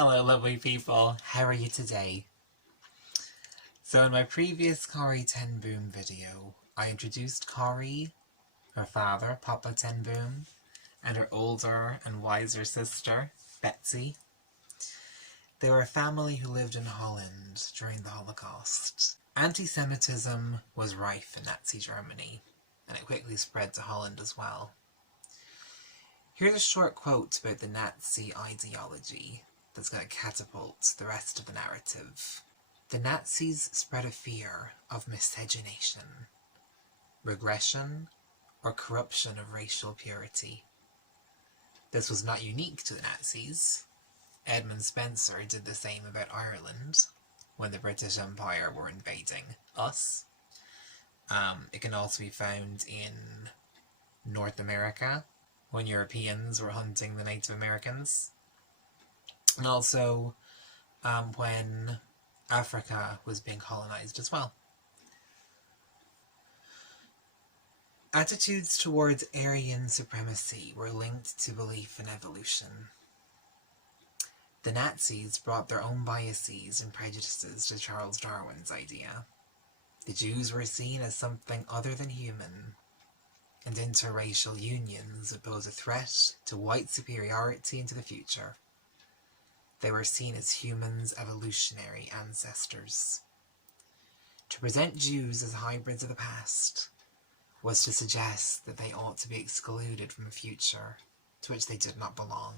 Hello lovely people, how are you today? So in my previous corrietenboom video, I introduced Corrie, her father, Papa Tenboom, and her older and wiser sister, Betsy. They were a family who lived in Holland during the Holocaust. Anti-Semitism was rife in Nazi Germany, and it quickly spread to Holland as well. Here's a short quote about the Nazi ideology that's going to catapult the rest of the narrative. The Nazis spread a fear of miscegenation, regression, or corruption of racial purity. This was not unique to the Nazis. Edmund Spencer did the same about Ireland when the British Empire were invading us. It can also be found in North America when Europeans were hunting the Native Americans, and also when Africa was being colonized as well. Attitudes towards Aryan supremacy were linked to belief in evolution. The Nazis brought their own biases and prejudices to Charles Darwin's idea. The Jews were seen as something other than human, and interracial unions would pose a threat to white superiority into the future. They were seen as humans' evolutionary ancestors. To present Jews as hybrids of the past was to suggest that they ought to be excluded from a future to which they did not belong.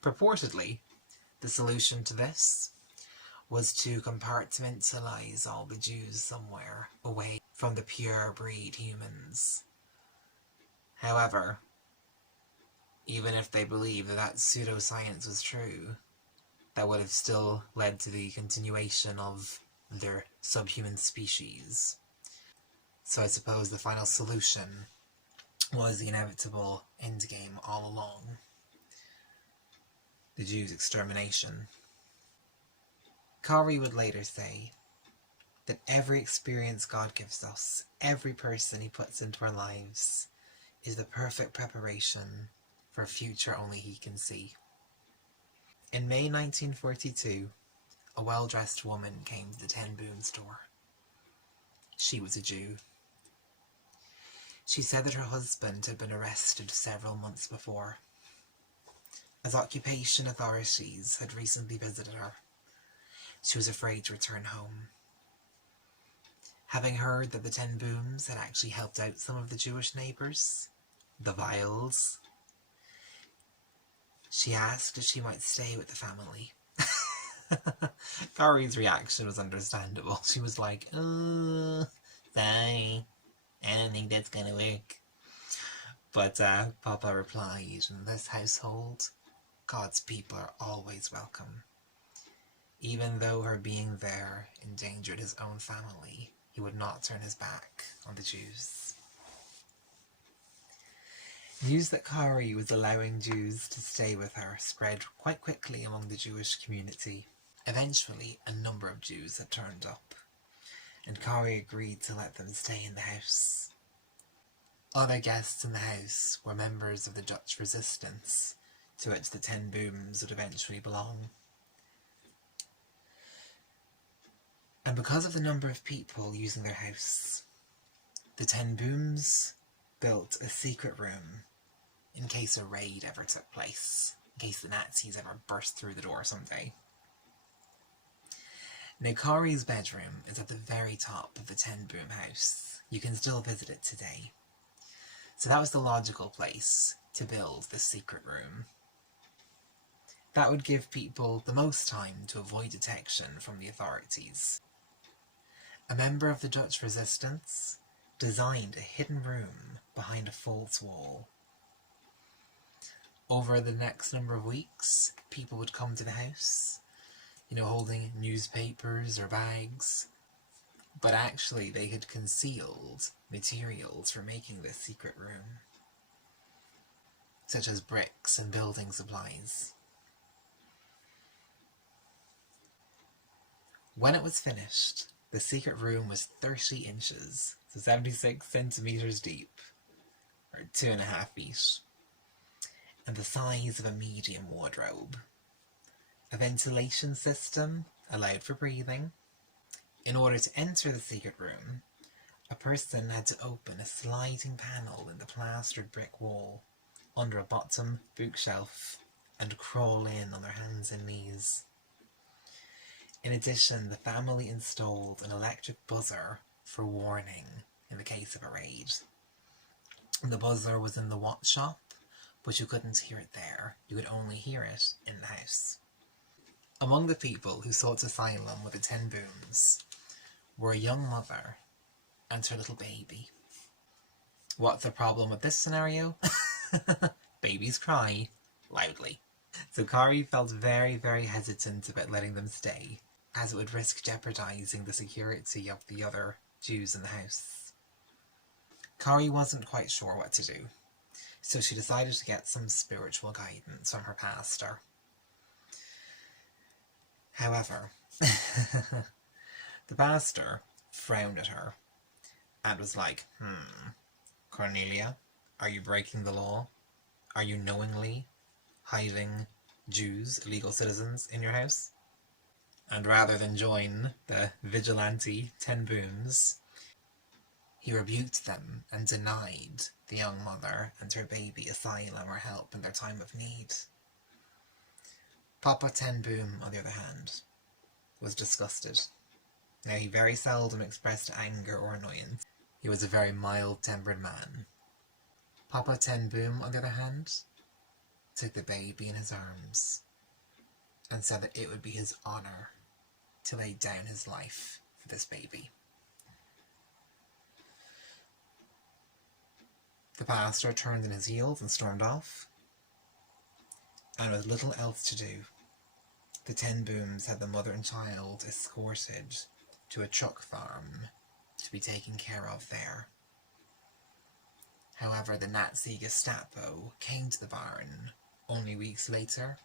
Purportedly, the solution to this was to compartmentalise all the Jews somewhere away from the pure breed humans. However, even if they believed that pseudoscience was true, that would have still led to the continuation of their subhuman species. So I suppose the final solution was the inevitable endgame all along: the Jews' extermination. Corrie would later say that every experience God gives us, every person he puts into our lives, is the perfect preparation for a future only he can see. In May 1942, a well-dressed woman came to the Tenboom store. She was a Jew. She said that her husband had been arrested several months before, as occupation authorities had recently visited her. She was afraid to return home. Having heard that the Tenbooms had actually helped out some of the Jewish neighbours, the Viles, she asked if she might stay with the family. Corrie's reaction was understandable. She was like, sorry, I don't think that's gonna work. But Papa replied, in this household, God's people are always welcome. Even though her being there endangered his own family, he would not turn his back on the Jews. News that Corrie was allowing Jews to stay with her spread quite quickly among the Jewish community. Eventually, a number of Jews had turned up, and Corrie agreed to let them stay in the house. Other guests in the house were members of the Dutch resistance, to which the Tenbooms would eventually belong. And because of the number of people using their house, the Tenbooms built a secret room in case a raid ever took place, in case the Nazis ever burst through the door someday. Now, Corrie's bedroom is at the very top of the Tenboom house. You can still visit it today. So that was the logical place to build this secret room. That would give people the most time to avoid detection from the authorities. A member of the Dutch resistance designed a hidden room behind a false wall. Over the next number of weeks, people would come to the house, holding newspapers or bags, but actually they had concealed materials for making this secret room, such as bricks and building supplies. When it was finished, the secret room was 30 inches, so 76 centimetres deep, or 2.5 feet, and the size of a medium wardrobe. A ventilation system allowed for breathing. In order to enter the secret room, a person had to open a sliding panel in the plastered brick wall under a bottom bookshelf and crawl in on their hands and knees. In addition, the family installed an electric buzzer for warning in the case of a raid. The buzzer was in the watch shop, but you couldn't hear it there. You could only hear it in the house. Among the people who sought asylum with the 10 booms were a young mother and her little baby. What's the problem with this scenario? Babies cry loudly. So Corrie felt very, very hesitant about letting them stay, as it would risk jeopardising the security of the other Jews in the house. Corrie wasn't quite sure what to do, so she decided to get some spiritual guidance from her pastor. However, the pastor frowned at her and was like, Cornelia, are you breaking the law? Are you knowingly hiding Jews, illegal citizens, in your house? And rather than join the vigilante 10 booms, he rebuked them and denied the young mother and her baby asylum or help in their time of need. Papa 10 Boom, on the other hand, was disgusted. Now, he very seldom expressed anger or annoyance. He was a very mild-tempered man. Papa 10 Boom, on the other hand, took the baby in his arms and said that it would be his honour to lay down his life for this baby. The pastor turned on his heels and stormed off, and with little else to do, the 10 booms had the mother and child escorted to a truck farm to be taken care of there. However, the Nazi Gestapo came to the barn only weeks later.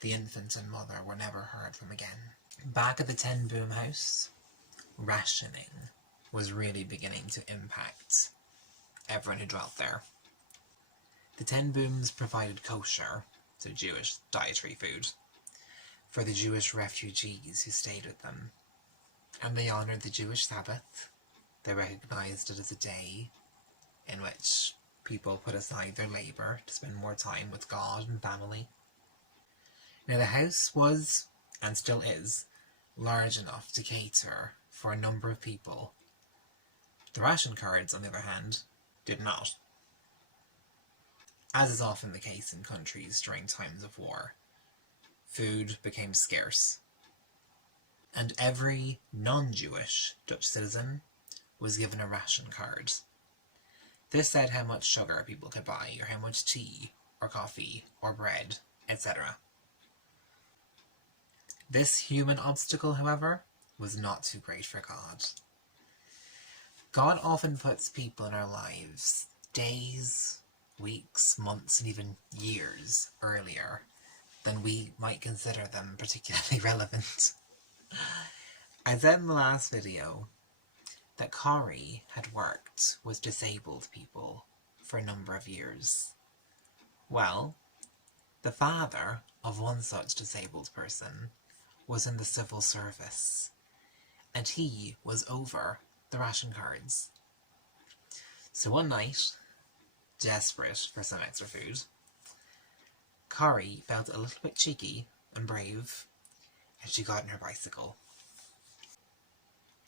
The infant and mother were never heard from again. Back at the 10 boom house, rationing was really beginning to impact everyone who dwelt there. The 10 booms provided kosher, so Jewish dietary food, for the Jewish refugees who stayed with them, and they honoured the Jewish Sabbath. They recognised it as a day in which people put aside their labour to spend more time with God and family. Now, the house was, and still is, large enough to cater for a number of people. The ration cards, on the other hand, did not. As is often the case in countries during times of war, food became scarce, and every non-Jewish Dutch citizen was given a ration card. This said how much sugar people could buy, or how much tea, or coffee, or bread, etc. This human obstacle, however, was not too great for God. God often puts people in our lives days, weeks, months, and even years earlier than we might consider them particularly relevant. I said in the last video that Corrie had worked with disabled people for a number of years. Well, the father of one such disabled person was in the civil service, and he was over the ration cards. So one night, desperate for some extra food, Corrie felt a little bit cheeky and brave, and she got on her bicycle.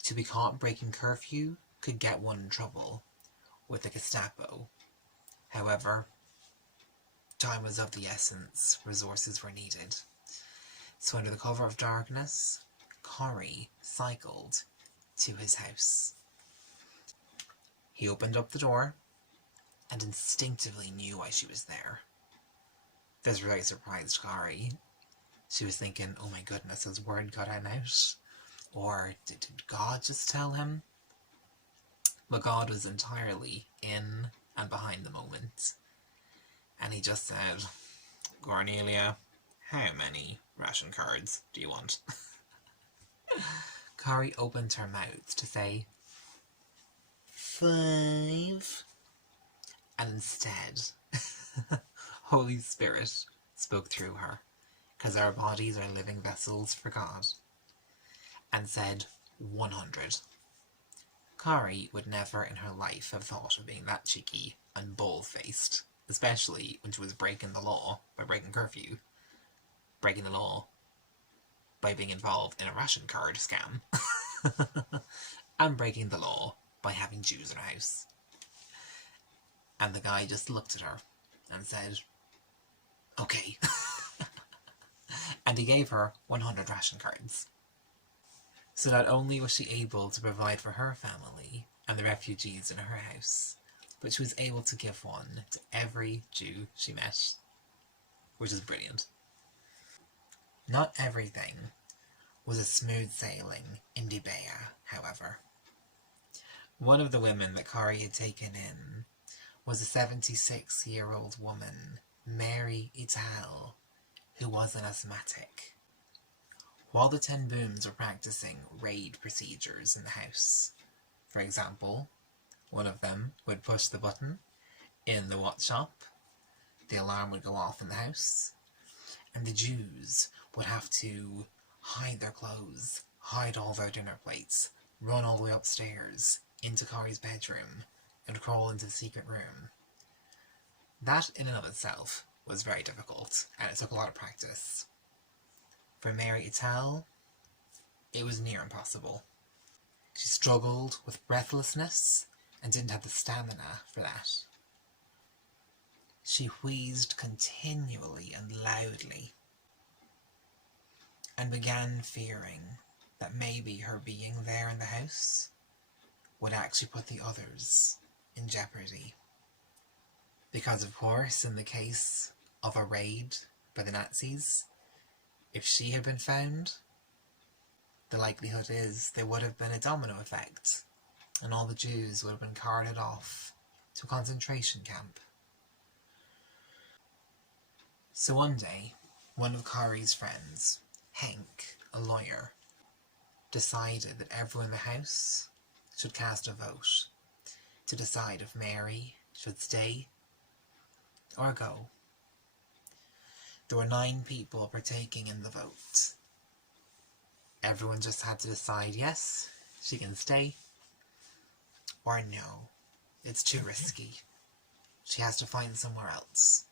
To be caught breaking curfew could get one in trouble with the Gestapo. However, time was of the essence, resources were needed. So under the cover of darkness, Corrie cycled to his house. He opened up the door and instinctively knew why she was there. This really surprised Corrie. She was thinking, oh my goodness, has word got out? Or did God just tell him? But God was entirely in and behind the moment. And he just said, Cornelia, how many ration cards do you want? Corrie opened her mouth to say, 5. And instead, Holy Spirit spoke through her because our bodies are living vessels for God, and said 100. Corrie would never in her life have thought of being that cheeky and bold-faced, especially when she was breaking the law by breaking curfew, breaking the law by being involved in a ration card scam, and breaking the law by having Jews in her house. And the guy just looked at her and said, okay. And he gave her 100 ration cards. So not only was she able to provide for her family and the refugees in her house, but she was able to give one to every Jew she met, which is brilliant. Not everything was a smooth sailing in Dibea, however. One of the women that Corrie had taken in was a 76-year-old woman, Mary Ital, who was an asthmatic. While the 10 booms were practicing raid procedures in the house, for example, one of them would push the button in the watch shop, the alarm would go off in the house, and the Jews would have to hide their clothes, hide all their dinner plates, run all the way upstairs into Corrie's bedroom, and crawl into the secret room. That in and of itself was very difficult, and it took a lot of practice. For Mary Ital, it was near impossible. She struggled with breathlessness and didn't have the stamina for that. She wheezed continually and loudly, and began fearing that maybe her being there in the house would actually put the others in jeopardy. Because of course, in the case of a raid by the Nazis, if she had been found, the likelihood is there would have been a domino effect, and all the Jews would have been carted off to a concentration camp. So one day, one of Corrie's friends, Henk, a lawyer, decided that everyone in the house should cast a vote to decide if Mary should stay or go. There were 9 people partaking in the vote. Everyone just had to decide yes, she can stay, or no, it's too risky. She has to find somewhere else.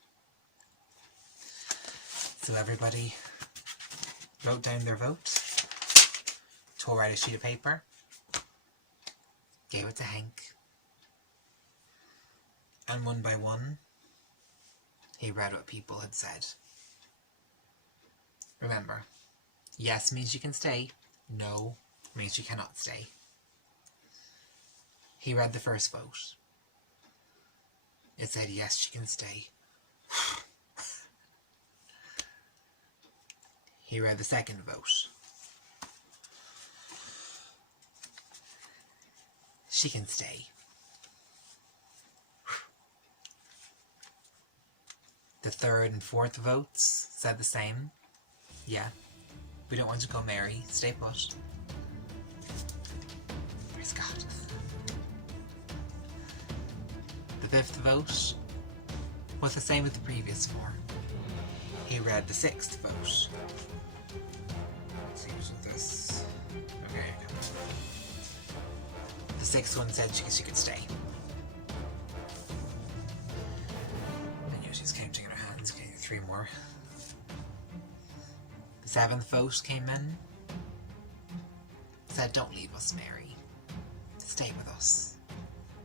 So everybody wrote down their vote, tore out a sheet of paper, gave it to Henk, and one by one, he read what people had said. Remember, yes means you can stay, no means you cannot stay. He read the first vote. It said yes, she can stay. He read the second vote. She can stay. The third and fourth votes said the same. Yeah, we don't want you to go, Mary. Stay put. Praise God. The fifth vote was the same as the previous 4. He read the 6th vote. Let's see, what's with this? Okay. The 6th one said she could stay. I knew she was counting in her hands. Okay, 3 more. The 7th vote came in. Said, don't leave us, Mary. Stay with us.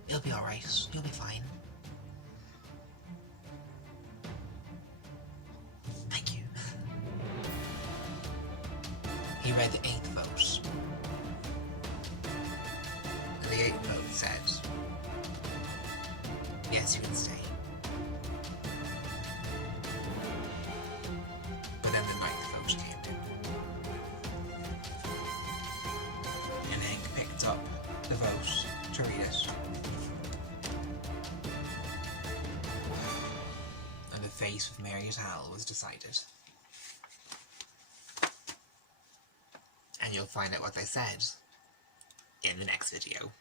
You'll be alright. You'll be fine. Thank you. He read the 8th vote. And the 8th vote said, yes, you can stay. But then the 9th vote came in. And Hank picked up the vote to read it. And the fate of Mary Ital was decided. And you'll find out what they said in the next video.